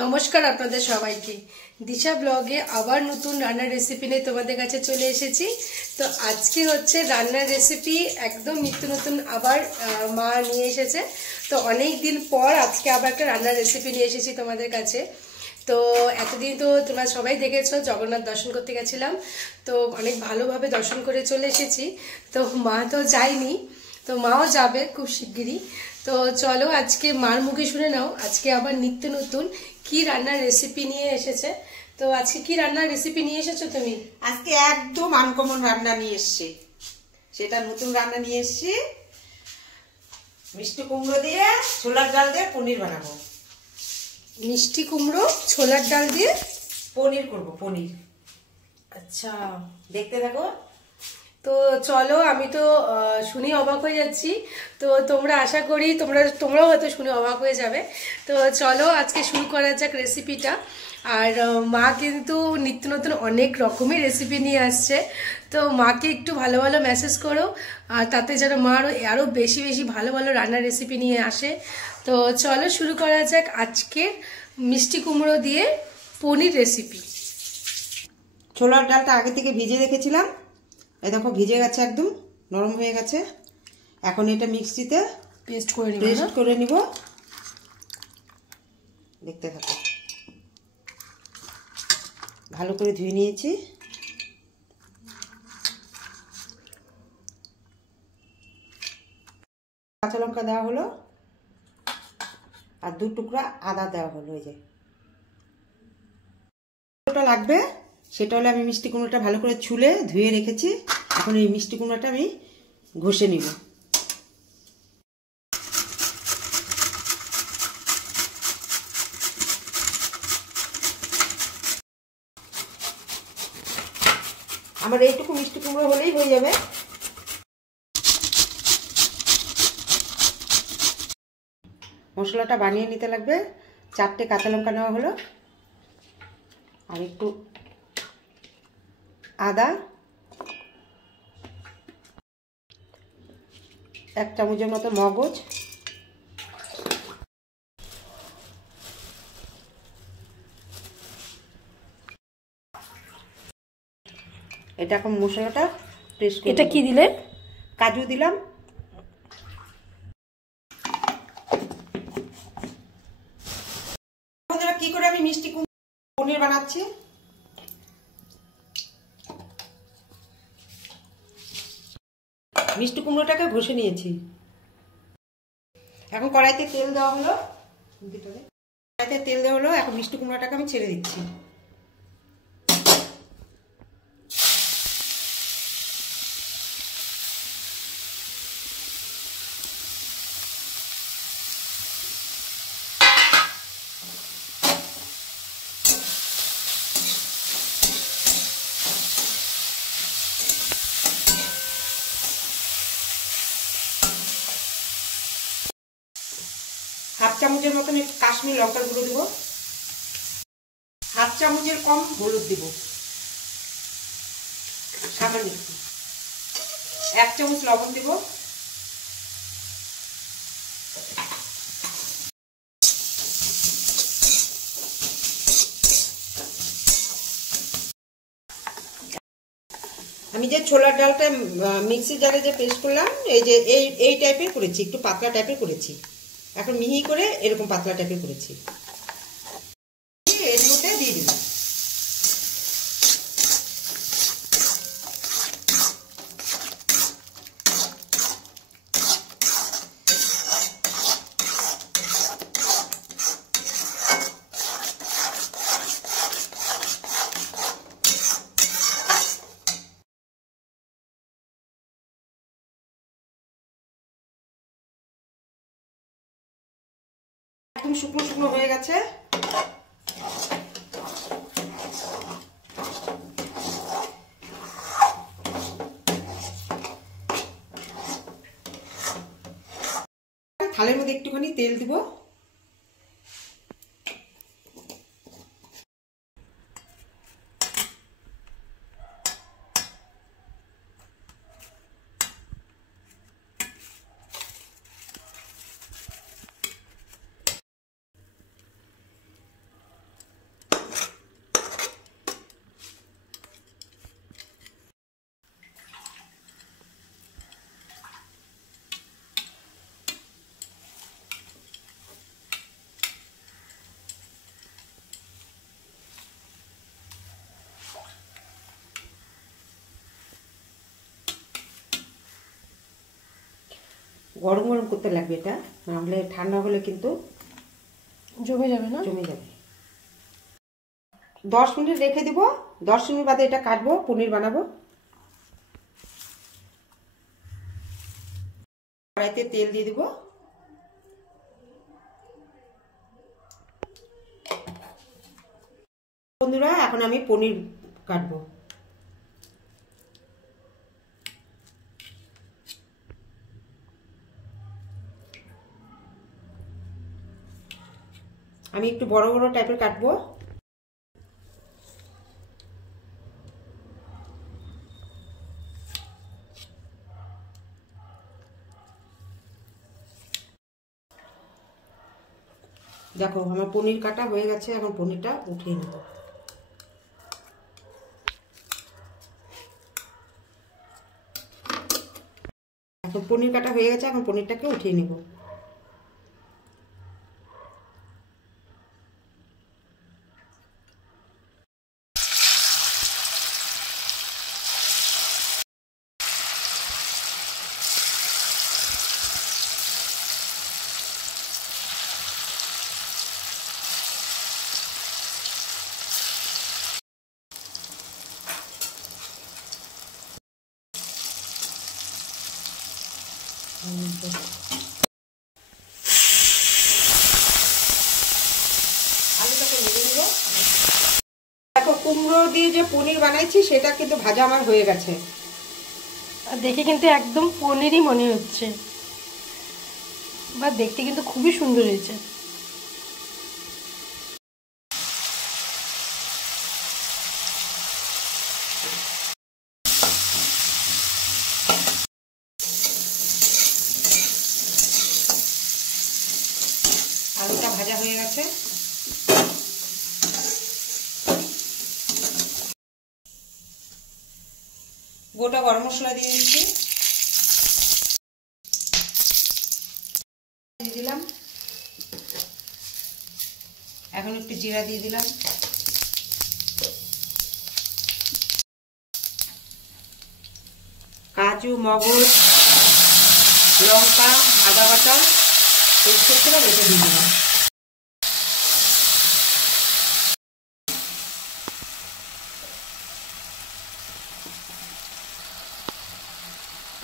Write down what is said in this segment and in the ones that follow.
নমস্কার আপনাদের সবাইকে। দিশা ব্লগে আবার নতুন রান্নার রেসিপি নিয়ে তোমাদের কাছে চলে এসেছি। তো আজকে হচ্ছে রান্নার রেসিপি একদম নিত্য নতুন আবার মা নিয়ে এসেছে। তো অনেক দিন পর আজকে আবার একটা রান্নার রেসিপি নিয়ে এসেছি তোমাদের কাছে। তো এতদিন তো তোমরা সবাই দেখেছো জগন্নাথ দর্শন করতে গেছিলাম, তো অনেক ভালোভাবে দর্শন করে চলে এসেছি। তো মা তো যায়নি, তো মাও যাবে খুব শিগগিরই। তো চলো আজকে মার মুখে শুনে নাও আজকে আবার নিত্য নতুন কি রান্নার রেসিপি নিয়ে এসেছে। তো আজকে কি রান্নার রেসিপি নিয়ে এসেছো তুমি? আজকে একদম আনকমন রান্না নিয়ে এসেছি, সেটা নতুন রান্না নিয়ে এসেছি। মিষ্টি কুমড়ো দিয়ে ছোলার ডাল দিয়ে পনির বানাবো। মিষ্টি কুমড়ো ছোলার ডাল দিয়ে পনির করব, পনির। আচ্ছা, দেখতে থাকো। তো চলো, আমি তো শুনে অবাক হয়ে যাচ্ছি। তো তোমরা আশা করি তোমরাও হয়তো শুনে অবাক হয়ে যাবে। তো চলো আজকে শুরু করা যাক রেসিপিটা। আর মা কিন্তু নিত্য নতুন অনেক রকমের রেসিপি নিয়ে আসছে। তো মাকে একটু ভালো ভালো মেসেজ করো, আর তাতে যেন মা আরও বেশি বেশি ভালো ভালো রান্নার রেসিপি নিয়ে আসে। তো চলো শুরু করা যাক আজকের মিষ্টি কুমড়ো দিয়ে পনির রেসিপি। ছোলার ডালটা আগে থেকে ভিজে রেখেছিলাম, এই দেখো ভিজে গেছে, একদম নরম হয়ে গেছে। এখন এটা মিক্সিতে পেস্ট করে নিব। দেখতে থাকো। ভালো করে ধুয়ে নিয়েছি। কাঁচা লঙ্কা দেওয়া হলো আর 2 টুকরা আদা দেওয়া হলো। এই যে ওটা লাগবে, সেটা হলো আমি মিষ্টি কুমড়োটা ভালো করে ছুলে ধুয়ে রেখেছি। এখন এই মিষ্টি কুমড়োটা আমি ঘষে নিব। আমার এইটুকু মিষ্টি কুমড়ো হলেই হয়ে যাবে। মশলাটা বানিয়ে নিতে লাগবে। 4টে কাঁচা লঙ্কা নেওয়া হলো, আর একটু আদা, 1 চামচের মতো মগজ, এটা এখন মশলাটা পেস্ট করে। এটা কি দিলে? কাজু দিলাম। কি করে আমি মিষ্টি পনির বানাচ্ছি। মিষ্টি কুমড়োটাকে ঘষে নিয়েছি। এখন কড়াইতে তেল দেওয়া হলো, এখন মিষ্টি কুমড়োটাকে আমি ছেড়ে দিচ্ছি। হাফ চামচের মতন কাশ্মীর লঙ্কার গুঁড়ো দেবো, হাফ চামচের কম হলুদ দেব, সামান্য একটু, 1 চামচ লবণ দেব, আমি যে ছোলার ডালটা মিক্সি জারে যে পেস্ট করলাম, এই যে এই টাইপের করেছি, একটু পাতলা টাইপের করেছি। এখন মিহি করে এরকম পাতলা টাইপের করেছি। এর মধ্যে দিয়ে দিলাম। একদম শুকনো শুকনো হয়ে গেছে। থালের মধ্যে একটুখানি তেল দিব। গরম গরম করতে লাগবে এটা, নাহলে ঠান্ডা হলে কিন্তু জমে যাবে না? জমে যাবে। 10 মিনিট রেখে দিব। 10 মিনিট বাদে এটা কাটবো, পনির বানাবো। কড়াইতে তেল দিয়ে দিব। বন্ধুরা, এখন আমি পনির কাটবো। আমি একটু বড় বড় টাইপের কাটবো। দেখো আমার পনির কাটা হয়ে গেছে, এখন পনিরটা উঠিয়ে নেব। এখন পনির কাটা হয়ে গেছে, এখন পনিরটাকে উঠিয়ে নেব। আলুটাকে ভেজে নেব। দেখো কুমড়ো দিয়ে যে পনির বানাইছি সেটা কিন্তু ভাজা আমার হয়ে গেছে। আর দেখে কিন্তু একদম পনিরই মনে হচ্ছে, বা দেখতে কিন্তু খুবই সুন্দর হয়েছে। আলুটা ভাজা হয়ে গেছে। গোটা গরম মশলা দিয়ে দিচ্ছি, দিয়ে দিলাম। এখন একটু জিরা দিয়ে দিলাম। কাজু, মগজ, লঙ্কা, আদা বাটা পেস্ট করছিলাম, এটা দিয়ে দিলাম।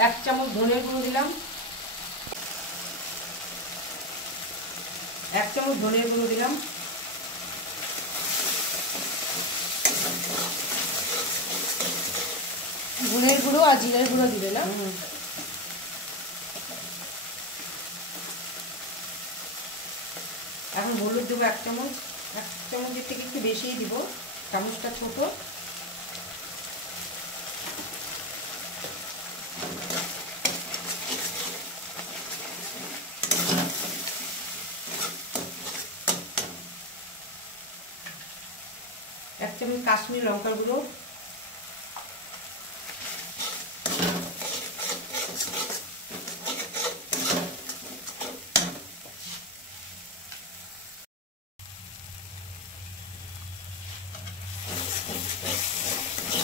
এক চামচ ধনের গুঁড়ো দিলাম। 1 চামচ ধনের গুঁড়ো দিলাম। ধনের গুঁড়ো আর জিরের গুঁড়ো দিবে না? এখন হলুদ দেবো 1 চামচ। 1 চামচের থেকে একটু বেশিই দিব, চামচটা ছোট। এক চামচ কাশ্মীরি লঙ্কার গুঁড়ো।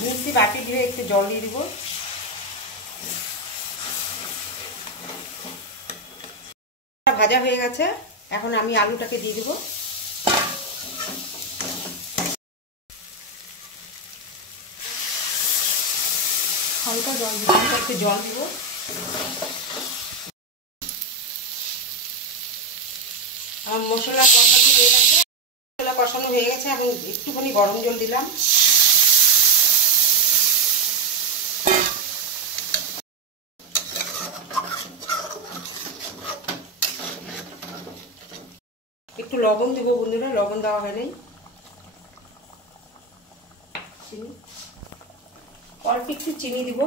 মিক্সি বাটি দিয়ে একটু জল দিয়ে দিব। ভাজা হয়ে গেছে, এখন আমি আলুটাকে দিয়ে দিব। হালকা জল দিব, একটু জল দিব। আমার মশলা কষানো হয়ে গেছে। মশলা কষানো হয়ে গেছে, এখন একটুখানি গরম জল দিলাম। একটু লবণ দেবো বন্ধুরা, লবণ দেওয়া হয় নাই। চিনি, অল্প একটু চিনি দিব।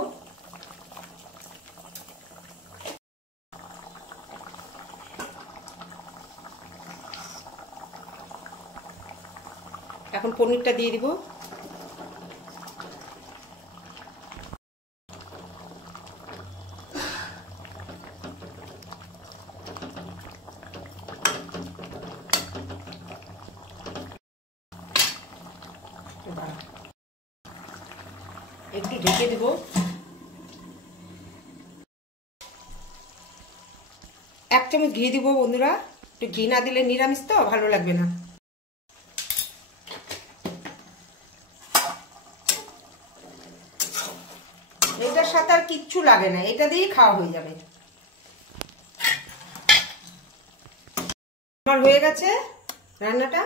এখন পনিরটা দিয়ে দিব। একটু ঢেকে দেব। 1 চামচ ঘি দিব বন্ধুরা, একটু ঘি না দিলে নিরামিষ তো ভালো লাগবে না। এটার সাথে আর কিচ্ছু লাগে না, এটা দিয়েই খাওয়া হয়ে যাবে। আমার হয়ে গেছে রান্নাটা।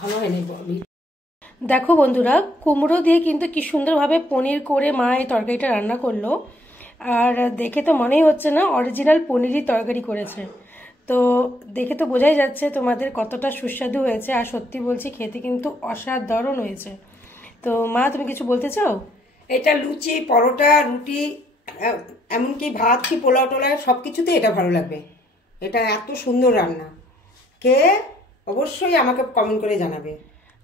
ভালো হয়নি। দেখো বন্ধুরা, কুমড়ো দিয়ে কিন্তু কি সুন্দরভাবে পনির করে মা এই তরকারিটা রান্না করলো। আর দেখে তো মনেই হচ্ছে না অরিজিনাল পনিরই তরকারি করেছে। তো দেখে তো বোঝাই যাচ্ছে তোমাদের কতটা সুস্বাদু হয়েছে। আর সত্যি বলছি, খেতে কিন্তু অসাধারণ হয়েছে। তো মা, তুমি কিছু বলতে চাও? এটা লুচি, পরোটা, রুটি, এমনকি ভাত কি পোলাও টোলাও সব কিছুতে এটা ভালো লাগবে। এটা এত সুন্দর রান্না, কে অবশ্যই আমাকে কমেন্ট করে জানাবে।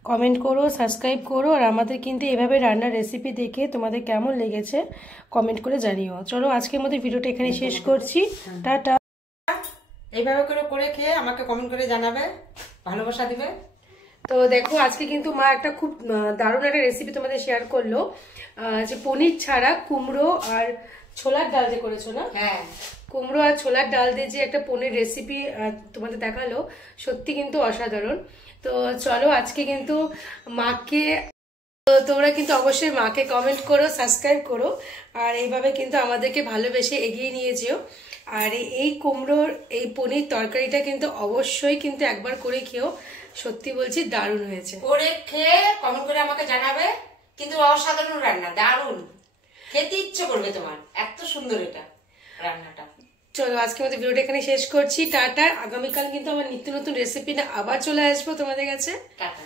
কমেন্ট করো, সাবস্ক্রাইব করো, আর আমাদের কিন্তু এভাবে রান্নার রেসিপি দেখে তোমাদের কেমন লেগেছে কমেন্ট করে জানিও। চলো আজকের মধ্যে ভিডিওটা এখানে শেষ করছি। টাটা। এইভাবে করে করে খেয়ে আমাকে কমেন্ট করে জানাবে, ভালোবাসা দিবে। তো দেখো, আজকে কিন্তু মা একটা খুব দারুণ একটা রেসিপি তোমাদের শেয়ার করলো, যে পনির ছাড়া কুমড়ো আর ছোলার ডাল দিয়ে করেছো না? হ্যাঁ, কুমড়ো আর ছোলার ডাল দিয়ে যে একটা পনির রেসিপি তোমাদের দেখালো, সত্যি কিন্তু অসাধারণ। তো চলো আজকে কিন্তু মাকে, তোমরা কিন্তু অবশ্যই মাকে কমেন্ট করো, সাবস্ক্রাইব করো, আর এইভাবে কিন্তু আমাদেরকে ভালোবেসে এগিয়ে নিয়ে যেও। আর এই কুমড়োর এই পনির তরকারিটা কিন্তু অবশ্যই কিন্তু একবার করে খেও, সত্যি বলছি দারুণ হয়েছে। করে খেয়ে কমেন্ট করে আমাকে জানাবে। কিন্তু অসাধারণ রান্না, দারুণ, খেতে ইচ্ছে করবে তোমার, এত সুন্দর এটা রান্নাটা। চলো আজকে মতো ভিডিওটা এখানে শেষ করছি। টাটা। আগামীকাল কিন্তু আমার নিত্য নতুন রেসিপি নিয়ে আবার চলে আসবো তোমাদের কাছে। টাটা।